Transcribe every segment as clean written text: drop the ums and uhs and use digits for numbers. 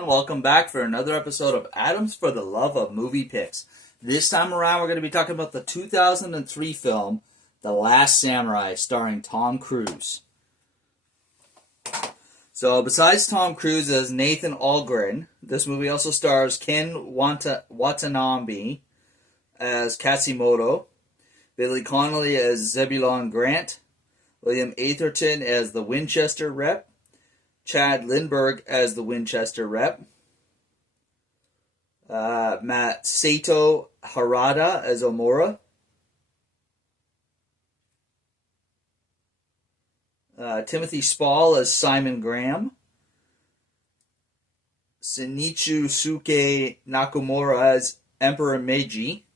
everyone. Welcome back for another episode of Adams for the Love of Movie Picks. This time around, we're going to be talking about the 2003 film, The Last Samurai, starring Tom Cruise. So, besides Tom Cruise as Nathan Algren, this movie also stars Ken Watanabe as Katsumoto, Billy Connolly as Zebulon Grant, William Atherton as the Winchester Rep, Chad Lindbergh as the Winchester Rep, Masato Harada as Omura, Timothy Spall as Simon Graham, Shinichi Suke Nakamura as Emperor Meiji,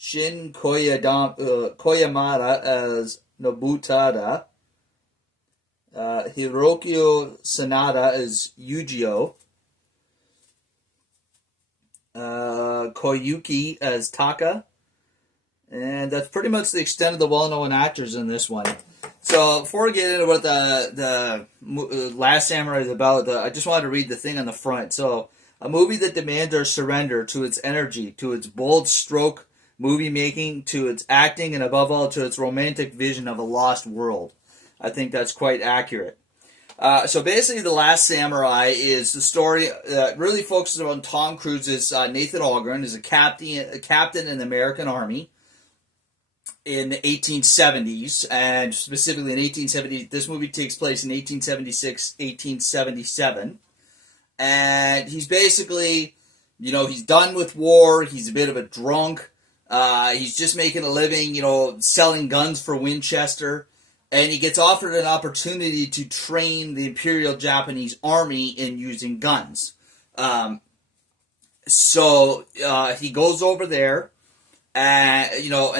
Shin Koyamada as Nobutada, Hiroki Sanada as Yujiro, Koyuki as Taka, and that's pretty much the extent of the well-known actors in this one. So before we get into what the Last Samurai is about, I just wanted to read the thing on the front. So, a movie that demands our surrender to its energy, to its bold stroke movie making, to its acting, and above all to its romantic vision of a lost world. I think that's quite accurate. So basically, The Last Samurai is the story that really focuses on Tom Cruise's Nathan Algren, is a captain in the American Army in the 1870s, and specifically in 1870. This movie takes place in 1876, 1877, and he's basically, he's done with war. He's a bit of a drunk. He's just making a living, selling guns for Winchester, and he gets offered an opportunity to train the Imperial Japanese Army in using guns. So he goes over there, and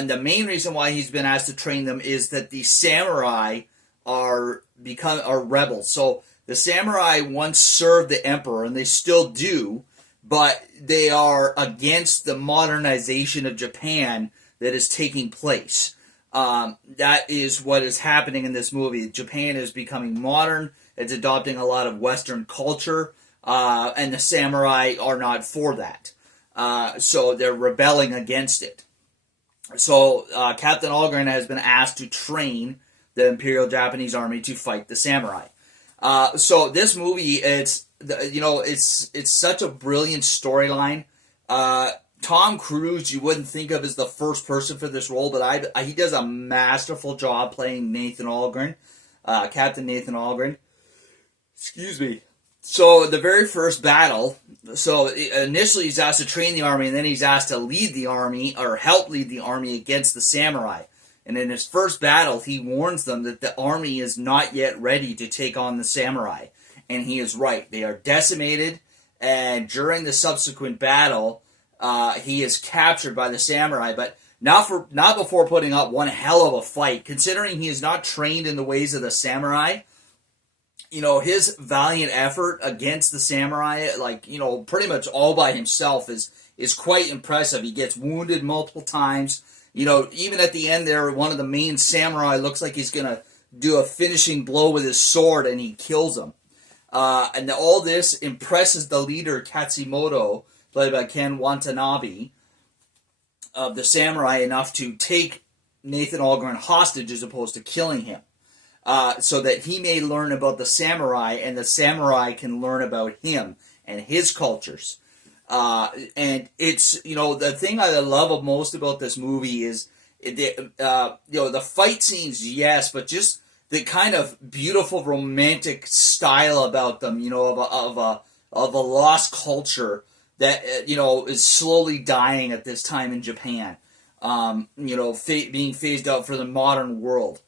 the main reason why he's been asked to train them is that the samurai are rebels. So the samurai once served the emperor, and they still do, but they are against the modernization of Japan that is taking place. That is what is happening in this movie. Japan is becoming modern. It's adopting a lot of Western culture, and the samurai are not for that. So they're rebelling against it. So Captain Algren has been asked to train the Imperial Japanese Army to fight the samurai. So this movie, it's such a brilliant storyline. Tom Cruise, you wouldn't think of as the first person for this role, but he does a masterful job playing Nathan Algren, Captain Nathan Algren. Excuse me. So the very first battle, initially he's asked to train the army, and then he's asked to lead the army, or help lead the army against the samurai. And in his first battle, he warns them that the army is not yet ready to take on the samurai. And he is right. They are decimated, and during the subsequent battle, he is captured by the samurai, but not before putting up one hell of a fight. Considering he is not trained in the ways of the samurai, his valiant effort against the samurai, pretty much all by himself, is quite impressive. He gets wounded multiple times. Even at the end there, one of the main samurai looks like he's going to do a finishing blow with his sword, and he kills him. And all this impresses the leader, Katsumoto, played by Ken Watanabe, of the samurai enough to take Nathan Algren hostage as opposed to killing him, so that he may learn about the samurai, and the samurai can learn about him and his cultures. And it's, the thing I love most about this movie is, the fight scenes, yes, but just the kind of beautiful romantic style about them, of a lost culture that, is slowly dying at this time in Japan, being phased out for the modern world.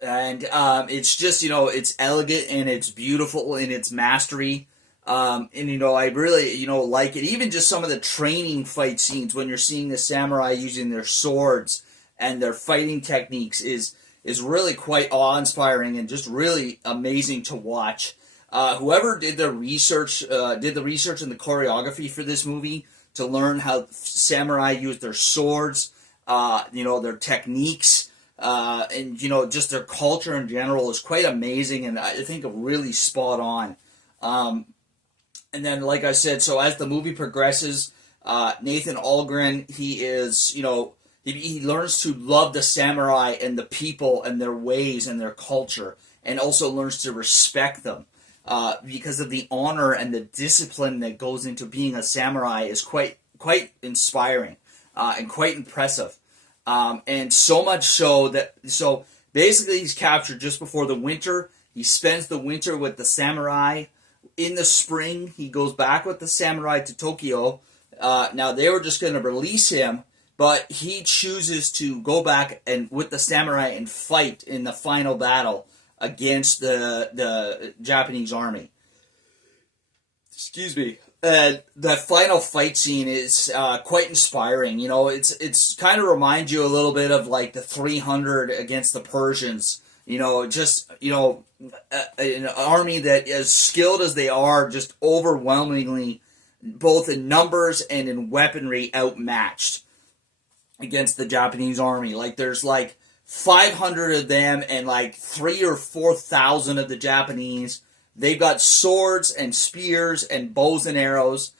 And it's just, it's elegant and it's beautiful in its mastery. And I really, like it. Even just some of the training fight scenes when you're seeing the samurai using their swords and their fighting techniques is really quite awe-inspiring and just really amazing to watch. Whoever did the research and the choreography for this movie to learn how samurai use their swords, their techniques, and you know, just their culture in general is quite amazing, and I think really spot on. And then, like I said, so as the movie progresses, Nathan Algren, he is, you know, he learns to love the samurai and the people and their ways and their culture, and also learns to respect them. Because of the honor and the discipline that goes into being a samurai is quite inspiring and quite impressive. And so much so that, so basically he's captured just before the winter. He spends the winter with the samurai. In the spring, he goes back with the samurai to Tokyo. Now they were just going to release him, but he chooses to go back and with the samurai and fight in the final battle against the Japanese army. Excuse me. That final fight scene is quite inspiring. You know, it's kind of reminds you a little bit of like the 300 against the Persians. You know, just, you know, an army that, as skilled as they are, just overwhelmingly, both in numbers and in weaponry, outmatched against the Japanese army. Like, there's like 500 of them and like 3,000 or 4,000 of the Japanese. They've got swords and spears and bows and arrows,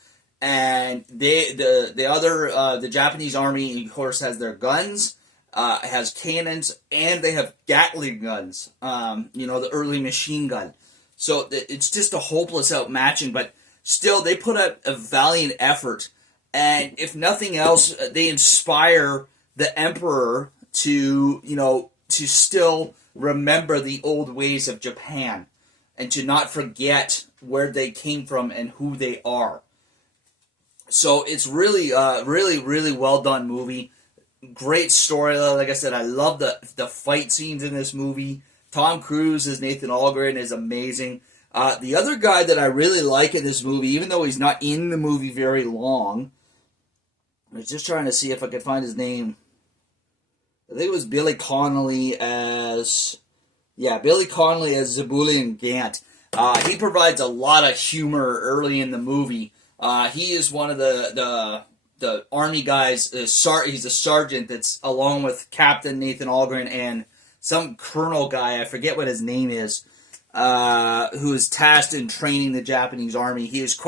and the Japanese army, of course, has their guns, has cannons, and they have Gatling guns. You know, the early machine gun. So it's just a hopeless outmatching, but still, they put up a valiant effort, and if nothing else, they inspire the emperor to, you know, to still remember the old ways of Japan, and to not forget where they came from and who they are. So it's really, really well done movie. Great story. Like I said, I love the fight scenes in this movie. Tom Cruise as Nathan Algren is amazing. The other guy that I really like in this movie, even though he's not in the movie very long, I was just trying to see if I could find his name. I think it was Billy Connolly as Zabulian Gant. He provides a lot of humor early in the movie. He is one of the army guys. He's a sergeant that's along with Captain Nathan Algren and some colonel guy. I forget what his name is. Who is tasked in training the Japanese army. He is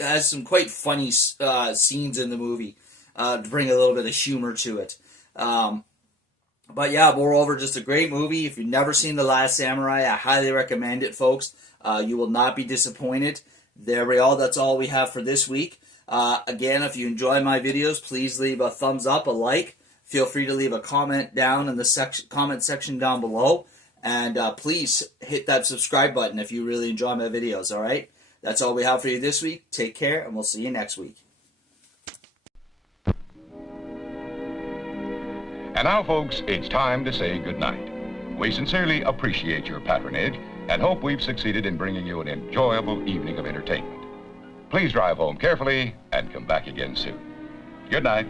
has some quite funny scenes in the movie to bring a little bit of humor to it. But yeah, moreover, just a great movie. If you've never seen The Last Samurai, I highly recommend it, folks. You will not be disappointed. There we are. That's all we have for this week. Again, if you enjoy my videos, please leave a thumbs up, a like. Feel free to leave a comment down in the comment section down below. And please hit that subscribe button if you really enjoy my videos, all right? That's all we have for you this week. Take care, and we'll see you next week. And now, folks, it's time to say goodnight. We sincerely appreciate your patronage and hope we've succeeded in bringing you an enjoyable evening of entertainment. Please drive home carefully and come back again soon. Good night.